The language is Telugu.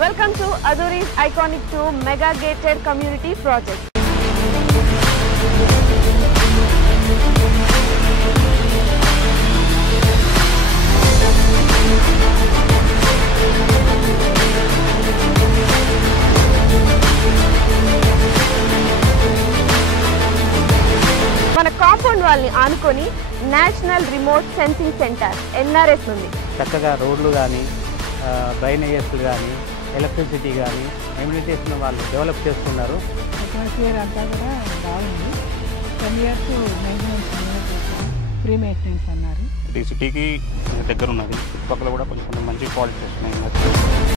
Welcome to Aduri's Iconic 2 Mega Gated Community Project. మన కాంపౌండ్ వాళ్ళని ఆనుకొని national remote sensing centre NRS ఉంది. చక్కగా రోడ్లు కానీ డ్రైనేజెస్లు కానీ ఎలక్ట్రిసిటీ కానీ ఎమ్యూనిటీస్ను వాళ్ళు డెవలప్ చేస్తున్నారు. అట్మాస్ఫియర్ అంతా కూడా బాగుంది. 10 years మెయింటెనెన్స్ ఫ్రీ మెయింటెనెన్స్ అన్నారు. ఇది సిటీకి దగ్గర ఉన్నది. చుట్టుపక్కల కూడా కొంచెం మంచి క్వాలిటీస్ ఉన్నాయి.